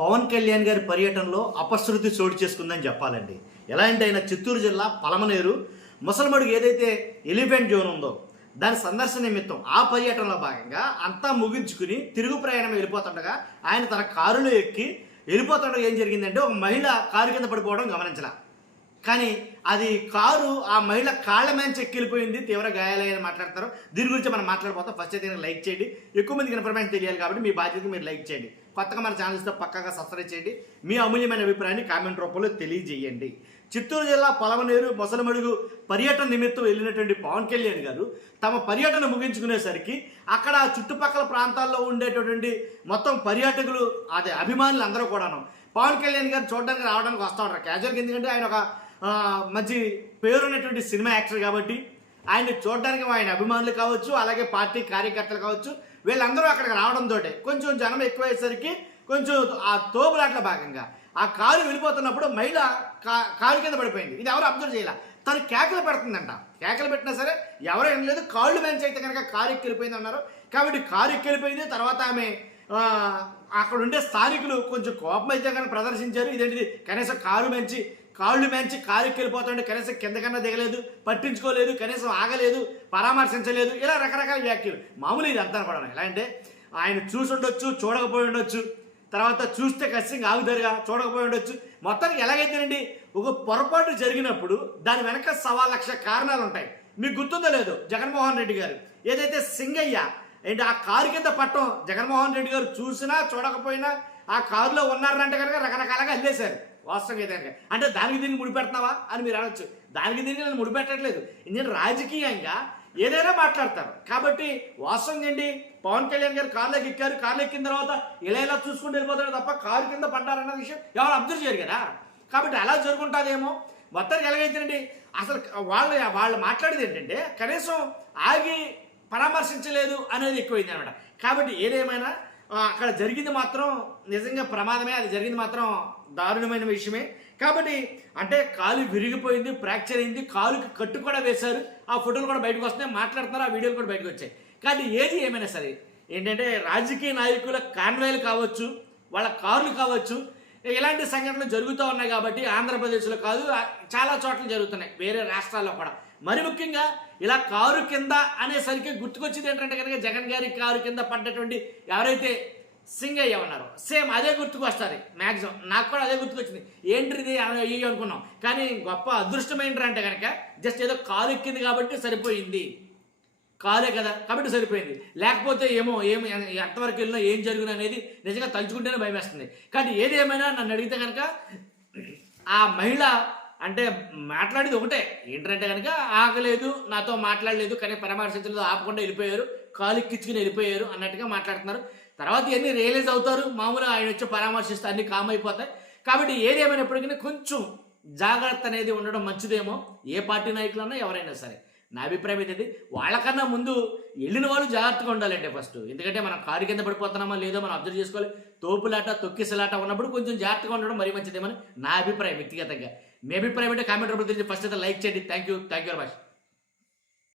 పవన్ కళ్యాణ్ గారి పర్యటనలో అపశృతి చోటు చేసుకుందని చెప్పాలండి. ఎలా అంటే ఆయన చిత్తూరు జిల్లా పలమనేరు ముసలమడుగు ఏదైతే ఎలిఫెంట్ జోన్ ఉందో దాని సందర్శన నిమిత్తం ఆ పర్యటనలో భాగంగా అంతా ముగించుకుని తిరుగు ప్రయాణం వెళ్ళిపోతుండగా ఆయన తన కారులో ఎక్కి వెళ్ళిపోతుండగా ఏం జరిగిందంటే ఒక మహిళ కారు కింద పడిపోవడం గమనించలా. కానీ అది కారు ఆ మహిళ కాళ్ళ మేంచి ఎక్కిపోయింది, తీవ్ర గాయాలని మాట్లాడతారు. దీని గురించి మనం మాట్లాడిపోతాం. ఫస్ట్ అయితే లైక్ చేయండి, ఎక్కువ మందికి ఇన్ఫర్మేషన్ తెలియాలి కాబట్టి మీ బాధ్యతగా మీరు లైక్ చేయండి. కొత్తగా మన ఛానల్స్తో పక్కాగా సబ్స్క్రైబ్ చేయండి. మీ అమూల్యమైన అభిప్రాయాన్ని కామెంట్ రూపంలో తెలియజేయండి. చిత్తూరు జిల్లా పలమనేరు ముసలమడుగు పర్యటన నిమిత్తం వెళ్ళినటువంటి పవన్ కళ్యాణ్ గారు తమ పర్యటన ముగించుకునేసరికి అక్కడ చుట్టుపక్కల ప్రాంతాల్లో ఉండేటటువంటి మొత్తం పర్యాటకులు అదే అభిమానులు అందరూ కూడాను పవన్ కళ్యాణ్ గారు చూడడానికి రావడానికి వస్తూ ఉంటారు క్యాజువల్గా. ఎందుకంటే ఆయన ఒక మంచి పేరున్నటువంటి సినిమా యాక్టర్ కాబట్టి ఆయన్ని చూడడానికి ఆయన అభిమానులు కావచ్చు, అలాగే పార్టీ కార్యకర్తలు కావచ్చు, వీళ్ళందరూ అక్కడికి రావడంతో కొంచెం జనం ఎక్కువయ్యేసరికి కొంచెం ఆ తోపులాట్ల భాగంగా ఆ కారు వెళ్ళిపోతున్నప్పుడు మహిళ కారు కింద పడిపోయింది. ఇది ఎవరు అబ్జర్వ్ చేయాల. తను కేకలు పెడుతుందంట. కేకలు పెట్టినా సరే ఎవరు ఏం లేదు, కాళ్ళు మెంచి అయితే కనుక కారు ఎక్కిపోయింది అన్నారు. కాబట్టి కారు ఎక్కిపోయింది. తర్వాత ఆమె అక్కడ ఉండే స్థానికులు కొంచెం కోపం అయితే కనుక ప్రదర్శించారు. ఇదేంటిది, కనీసం కాళ్ళు మెంచి కారు ఎక్కిపోతుంటే కనీసం కింద కన్నా దిగలేదు, పట్టించుకోలేదు, కనీసం ఆగలేదు, పరామర్శించలేదు, ఇలా రకరకాల వ్యాఖ్యలు. మామూలు ఇది అంతా కూడా ఎలా అంటే ఆయన చూసి ఉండొచ్చు, చూడకపోయి ఉండొచ్చు, తర్వాత చూస్తే ఖచ్చితంగా ఆగుతారుగా, చూడకపోయి ఉండొచ్చు. మొత్తానికి ఎలాగైతేనండి ఒక పొరపాటు జరిగినప్పుడు దాని వెనక 1,00,000 కారణాలు ఉంటాయి. మీకు గుర్తుందో లేదు, జగన్మోహన్ రెడ్డి గారు ఏదైతే సింగయ్య ఏంటి ఆ కారు కింద పట్టం జగన్మోహన్ రెడ్డి గారు చూసినా చూడకపోయినా ఆ కారులో ఉన్నారంటే కనుక రకరకాలుగా అల్లేశారు. వాస్తవంగా ఏదైనా అంటే దానికి దీన్ని ముడిపెడుతున్నావా అని మీరు అనొచ్చు. దానికి దీనికి నేను ముడిపెట్టట్లేదు. ఎందుకంటే రాజకీయంగా ఏదైనా మాట్లాడతారు కాబట్టి వాస్తవంగా ఏంటి, పవన్ కళ్యాణ్ గారు కారులోకి ఎక్కారు. కారులో ఎక్కిన తర్వాత ఇలా చూసుకుంటూ వెళ్ళిపోతాడు తప్ప కారు కింద పడ్డారన్న విషయం ఎవరు అబ్జర్వ్ చేయరు కదా. కాబట్టి అలా జరుగుంటుందేమో. మొత్తానికి ఎలాగైతేనండి అసలు వాళ్ళు మాట్లాడేది ఏంటంటే కనీసం ఆగి పరామర్శించలేదు అనేది ఎక్కువైంది అనమాట. కాబట్టి ఏదేమైనా అక్కడ జరిగింది మాత్రం నిజంగా ప్రమాదమే, అది జరిగింది మాత్రం దారుణమైన విషయమే. కాబట్టి అంటే కాలు విరిగిపోయింది, ఫ్రాక్చర్ అయింది, కాలుకి కట్టు కూడా వేశారు. ఆ ఫోటోలు కూడా బయటకు వస్తున్నాయి, మాట్లాడుతున్నారు, ఆ వీడియోలు కూడా బయటకు వచ్చాయి. కానీ ఏది ఏమైనా సరే ఏంటంటే రాజకీయ నాయకుల కాన్వాయ్లు కావచ్చు, వాళ్ళ కార్లు కావచ్చు, ఇలాంటి సంఘటనలు జరుగుతూ ఉన్నాయి. కాబట్టి ఆంధ్రప్రదేశ్లో కాదు చాలా చోట్ల జరుగుతున్నాయి, వేరే రాష్ట్రాల్లో కూడా. మరి ముఖ్యంగా ఇలా కారు కింద అనేసరికి గుర్తుకొచ్చింది ఏంటంటే కనుక జగన్ గారి కారు కింద పడ్డటువంటి ఎవరైతే సింగయ్య ఉన్నారో సేమ్ అదే గుర్తుకు వస్తుంది మ్యాక్సిమం. నాకు కూడా అదే గుర్తుకొచ్చింది. ఏంటిది అనుకున్నాం. కానీ గొప్ప అదృష్టం ఏంటంటే కనుక జస్ట్ ఏదో కారు ఎక్కింది కాబట్టి సరిపోయింది, కాలే కదా కాబట్టి సరిపోయింది. లేకపోతే ఏమి ఎంతవరకు వెళ్ళినా ఏం జరుగును అనేది నిజంగా తలుచుకుంటేనే భయం వేస్తుంది. కానీ ఏది ఏమైనా నన్ను అడిగితే కనుక ఆ మహిళ అంటే మాట్లాడేది ఒకటే ఏంటంటే కనుక ఆగలేదు, నాతో మాట్లాడలేదు, కానీ పరామర్శించలేదు, ఆపకుండా వెళ్ళిపోయారు, కాలు ఎక్కించుకుని వెళ్ళిపోయారు అన్నట్టుగా మాట్లాడుతున్నారు. తర్వాత ఇవన్నీ రియలైజ్ అవుతారు. మామూలుగా ఆయన వచ్చి పరామర్శిస్తే అన్ని కామ్ అయిపోతాయి. కాబట్టి ఏది ఏమైనప్పటికీ కొంచెం జాగ్రత్త అనేది ఉండడం మంచిదేమో, ఏ పార్టీ నాయకులన్నా ఎవరైనా సరే. నా అభిప్రాయం ఏంటంటే వాళ్ళకన్నా ముందు వెళ్ళిన వాళ్ళు జాగ్రత్తగా ఉండాలంటే ఫస్ట్. ఎందుకంటే మనం కారు కింద పడిపోతున్నామా లేదో మనం అబ్జర్వ్ చేసుకోవాలి. తోపులాట తొక్కిసలాట ఉన్నప్పుడు కొంచెం జాగ్రత్తగా ఉండడం మరీ మంచిదేమని నా అభిప్రాయం వ్యక్తిగతంగా. మీ అభిప్రాయం అంటే కామెంట్ రూపంలో తెలియజేయండి. ఫస్ట్ అయితే లైక్ చేయండి. Thank you very much.